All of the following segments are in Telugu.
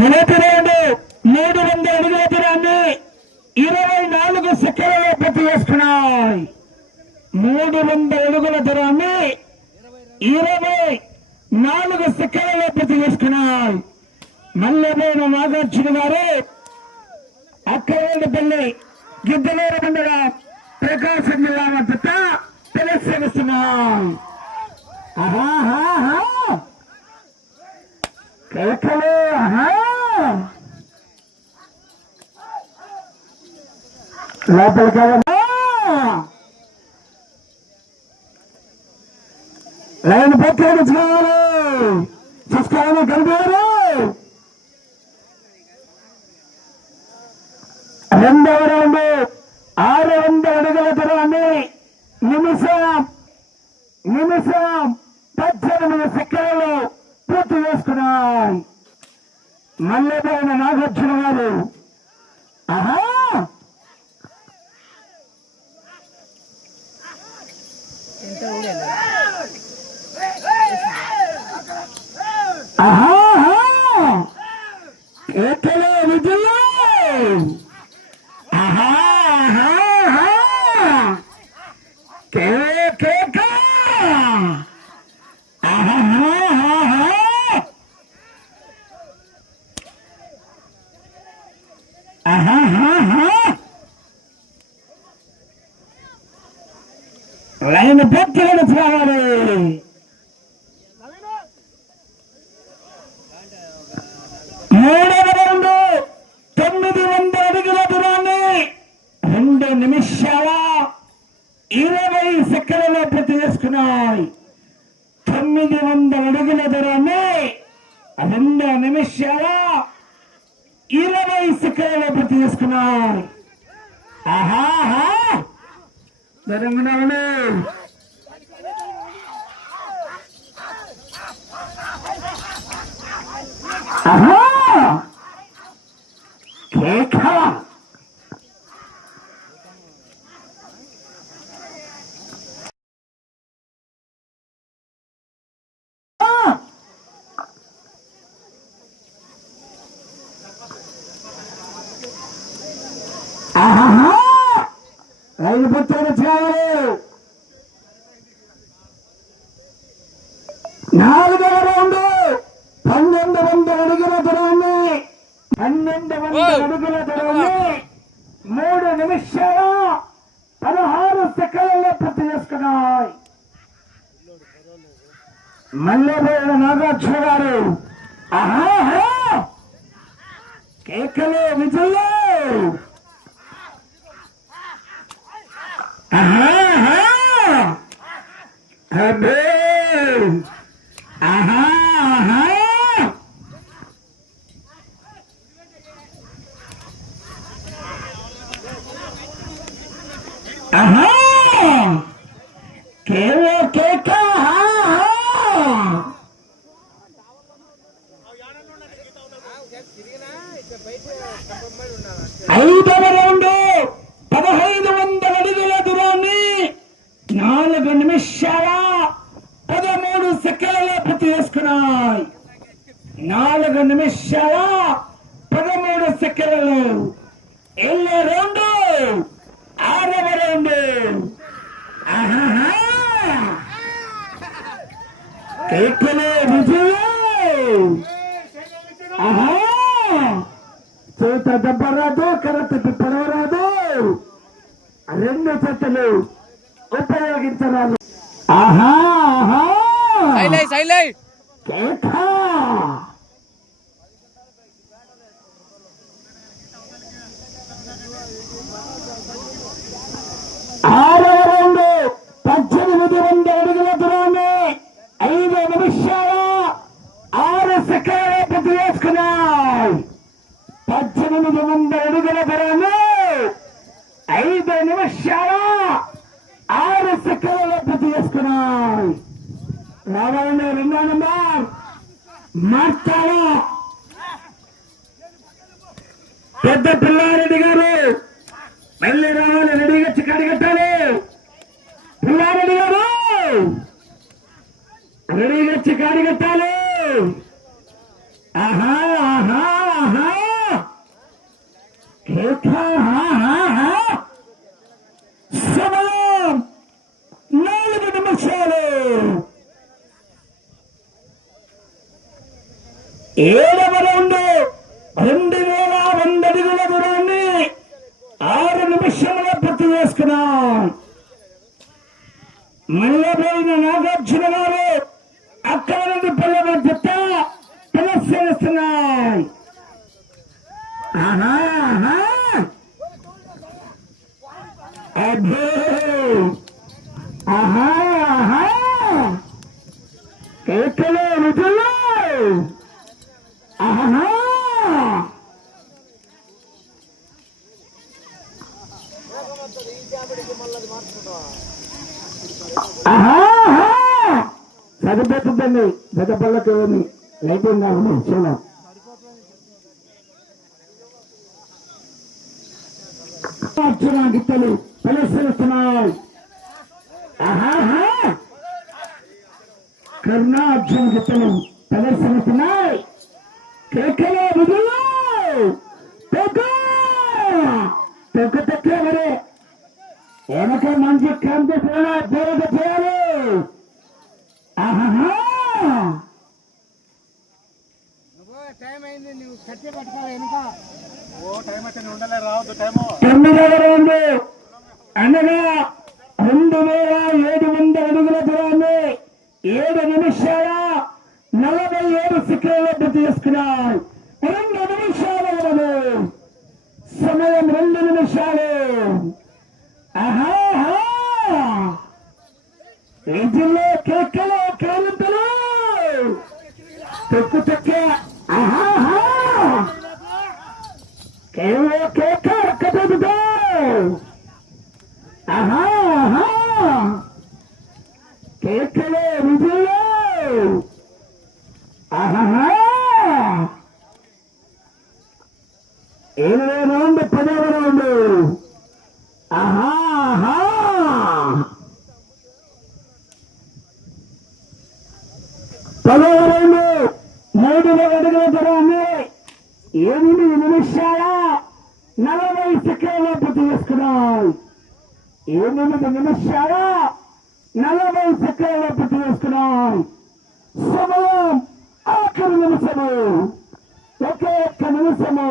మొదటి రౌండ్ మూడు వందల అడుగుల దూరాన్ని ఇరవై నాలుగు సెకండ్లలో పూర్తి చేసుకున్నాయి మూడు వందల అడుగుల దూరాన్ని ఇరవై నాలుగు సెకండ్లలో పూర్తి చేసుకున్నాయి మల్లెపోయిన నాగార్జున గారు అక్కడపల్లి గిద్దలేరు మండల ప్రకాశం జిల్లా మద్దతు తెలియజేస్తున్నాం ఆహాహాహా. ఆహా. లోపలికి వెళ్ళమా? లైన్ పక్కన చూడాలి చూసుకోవాలి కనిపారు రెండవ రౌండ్ ఆరు వందల అడుగుల దూరాన్ని నిమిషం నిమిషం పద్దెనిమిది సెకండ్లు పూర్తి చేసుకున్నాయి మల్లెపోయిన నాగార్జున గారు. ఆహా! ఆహా! ఆహా. విజయం విజులు ఆహా ఆహా ఆహా. కే కేక ఆహా ఆహా ఆహా. ఆహా ఆహా. లైన్ పూర్తిగా పోవాలి. మూడవ రెండు తొమ్మిది వందల అడుగుల దూరాన్ని రెండు నిమిషాల ఇరవై సెకండ్లలో పూర్తి చేసుకున్నాయి. తొమ్మిది వందల అడుగుల దూరాన్ని రెండు నిమిషాల ఇరవై సెకండ్లలో పూర్తి చేసుకున్నాయి. ఆహాహా! జరుగుతున్నామండి ఆహా కేక ఆహా రైలు పుత్రుడు చేయాలి నాలుగవ రౌండ్ పన్నెండు వందల అడుగుల దూరాన్ని పన్నెండు వందల అడుగుల మూడు నిమిషాల పదహారు సెకండ్లలో పూర్తి చేసుకున్నాయి. మల్లెపోయిన నాగార్జున గారు ఆహా కేకలు విజయ్ ఆహా అబ్బే ఆహా ఆహా ఆహా కేవో కేక ఆహా ఐదవ రౌండ్ పదహైదు వందల అడుగుల దూరాన్ని నాలుగు నిమిషాల పదమూడు సెకండ్లలో పూర్తి చేసుకున్నాయి నాలుగు నిమిషాల పదమూడు సెకండ్లు ఎల్లో రెండు ఆరవ రెండు ఆహాహా. కేకలు విజయం ఆహా చేత దెబ్బ రాదు కరెక్ట్ తిప్పడం రాదు రెండు చెత్తలు ఉపయోగించరాదు ఆహా ఆహా సైలై సైలై కేక ఆరవ రౌండ్ పద్దెనిమిది వందల అడుగుల దూరాన్ని ఐదు నిమిషాల ఆరు సెకండ్ల పూర్తి చేసుకున్నాయి పద్దెనిమిది వందల అడుగుల దూరాన్ని ఐదు నిమిషాల ఆరు సెకండ్ల పూర్తి చేసుకున్నాం. రావాలండి రెండో నెంబర్. మార్చాలా. పెద్ద పిల్లారెడ్డి గారు మళ్ళీ రావాలి రెడీగా చిక్కడి కట్టాలి. పిల్లారెడ్డి గారు రెడీగా చిక్కడి కట్టాలి. ఆహా ఆహా ఆహా. కేక ఆహా ఆహా. సమయం నాలుగు నిమిషాలు ఏడవ రౌండ్ రెండు వేల వంద అడుగుల దూరాన్ని ఆరు నిమిషంలో పూర్తి చేసుకున్నాం. మల్లబోయిన నాగార్జున గారు అక్కడ నుండి పిల్లల జత ప్రదర్శనిస్తున్నాం ఆహా ఆహా. అబ్బో. ఆహా ఆహా. కేకలు రుజులు ఆహా ఆహా సరిపోతుందండి పెద్ద పళ్ళకి ఏమి లైటింగ్ కావాలి చూడం. అర్జున గిత్తలు ప్రదర్శనిస్తున్నాయి ఆహాహా కరుణా అర్జున గిత్తలు ప్రదర్శనిస్తున్నాయి కేకలే ముదులు తెగ తొక్క వెనక మంచి క్యాంపు దేవత చేయాలి. ఆహాహా! టైం అయింది నువ్వు కట్టి పట్టుకోవాలి వెనుక. ఓ టైం అయితే ఉండలే రావద్దు టైము. తొమ్మిదవ రౌండ్. అనగా రెండు వేల ఏడు వందల అడుగుల దూరాన్ని ఏడు నిమిషాల నలభై ఏడు సెకండ్ల పూర్తి రెండు నిమిషాల వరకు సమయం రెండు నిమిషాలు ఆహాహా ఇంటిలో కేకలు కేరింతలు తొక్కు తొక్కే. ఆహాహా కేవలం కేక కదదుతో ఆహా ఆహా. కేకలే విజులు ఆహా ఎనిమిది రౌండ్ పదవ రౌండ్ ఆహా ఆహా పదవ రౌండ్ మూడు అడుగుల దూరాన్ని ఎనిమిది నిమిషాల నలభై సెకండ్ల పూర్తి చేసుకున్నాం. ఎనిమిది నిమిషాల నలభై సెకండ్ల పూర్తి చేసుకున్నాం. సమయం ఆఖరి నిమిషము. ఒకే ఒక్క నిమిషము.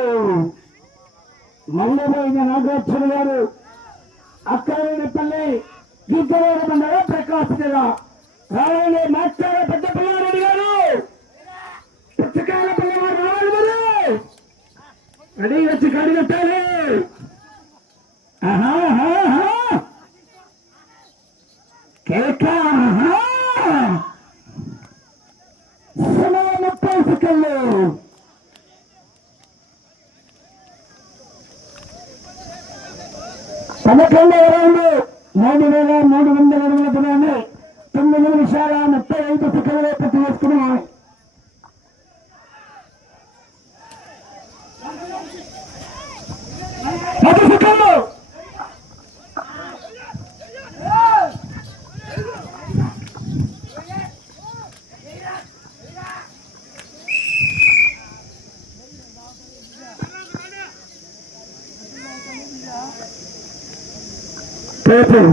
మల్లెపోయిన నాగార్జున గారు అక్కడపల్లి గిద్దరేడు మండల ప్రకాశ్ జిల్లా రావాలి మాట్లాడే పెద్ద పిల్లారెడ్డి గారు పుస్తకాల పిల్లవాడు రావాలి మీరు రెడీ వచ్చి కాడి కట్టాలి ఆహా, ఆహా, ఆహా. కేక ఆహా. సమయం ముప్పై సెకండ్లు పదకొండవ రౌండ్ మూడు వేల మూడు వందల అడుగుల దూరాన్ని తొమ్మిది నిమిషాల ముప్పై ఐదు సెకండ్లు పూర్తి చేసుకున్నాం பேசும்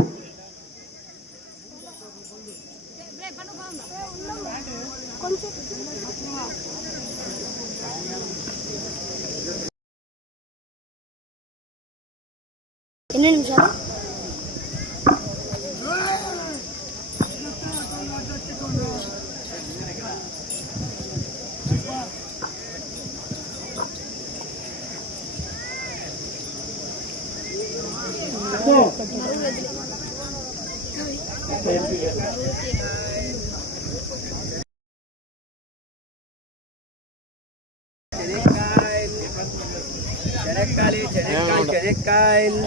చెనక్కాయలు చెనక్కాయలు చెనక్కాయలు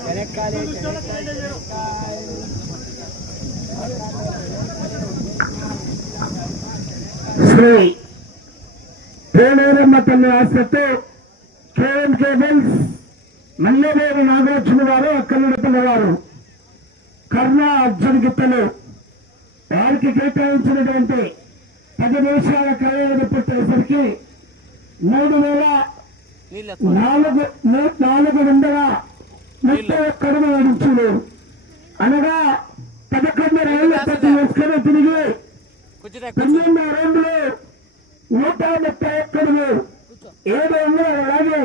చెనక్కాయలు చెనక్కాయలు శ్రీ పేలేరమ్మ తల్లి ఆశతో కేఎం కేబుల్స్ మల్లెవేరు నాగార్జున గారు అక్కలుడి వారు కర్ణ అర్జున్ గిత్తలు. వారికి కేటాయించినటువంటి పది నిమిషాల కలయిక పూర్తయ్యేసరికి మూడు వేల నాలుగు ను- నాలుగు వందల ముప్పై ఒక్క అడుగుల నుంచులు అనగా పదకొండు రైళ్ల ప్రతి వేసుకొని తిరిగి పన్నెండు రౌండ్లు నూట ముప్పై ఒక్కడులు ఏడు వందల అలాగే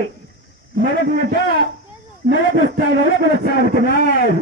మొదటి జత మొదటి స్థాయిలో కొనసాగుతున్నారు